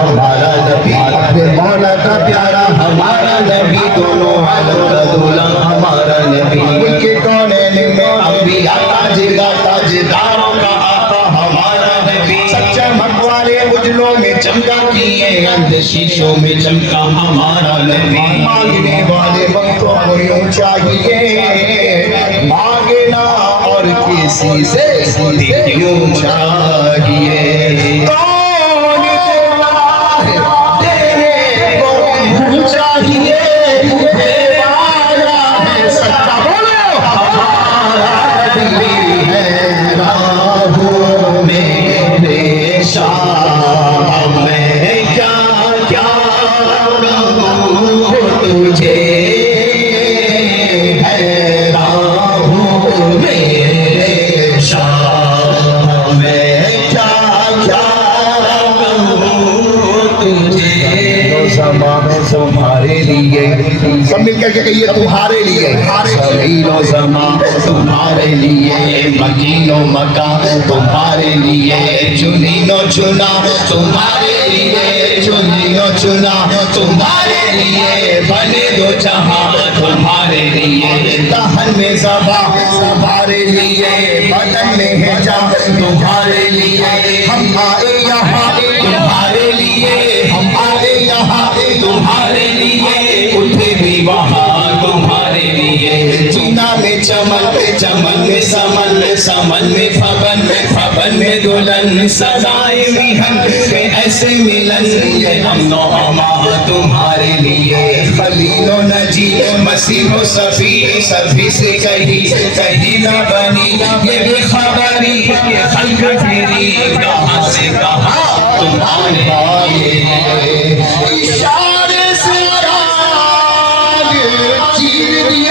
ہمارا نبی، اپنے مولا کا پیارا ہمارا نبی، دونوں عالم کا دولہ ہمارا نبی، ملک کونین میں انبیاء تاجداروں کا آقا ہمارا نبی، سچا مکوالے اجلوں میں چمکا کیے اندھ شیشوں میں چمکا ہمارا نبی، مانگنے والے وقتوں کو یوں چاہیے مانگنا اور کسی سے یوں چاہیے، کون دینے کو چاہیے، دیوانا ہے سچا بولو ہمارا نبی ہے، راہوں میں شام میں کیا کیا کہوں تجھے، ہے راہوں میں شام میں کیا کیا کہوں تجھے، زمانے تمہارے لیے، سب مل کر کے کہیے تمہارے لیے، زمین و زمان تمہارے لیے، مکین و مکان تمہارے لیے، چنین و چنا تمہارے لیے، چنین و چنا تمہارے لیے، بنے دو جہاں تمہارے لیے، دہن میں زباں تمہارے لیے، بدن میں ہے جان تمہارے لیے، ہم آئے یہاں تمہارے لیے، ہم آئے یہاں تمہارے لیے، اٹھے بھی وہاں تمہارے لیے، چینا میں چمن چمن میں سمن سمن میں پھبن پھبن میں دلہن، سزائے میہن میں ایسے ملن، یہ امن و امان تمہارے لیے، خلیل و نجی مسیح و صفی سبھی سے کہیں نہ بنی یہ بے خبری، یہ خلق پھری کہاں سے کہاں تمہارے لیے، اشارے سے راگ چیر دیا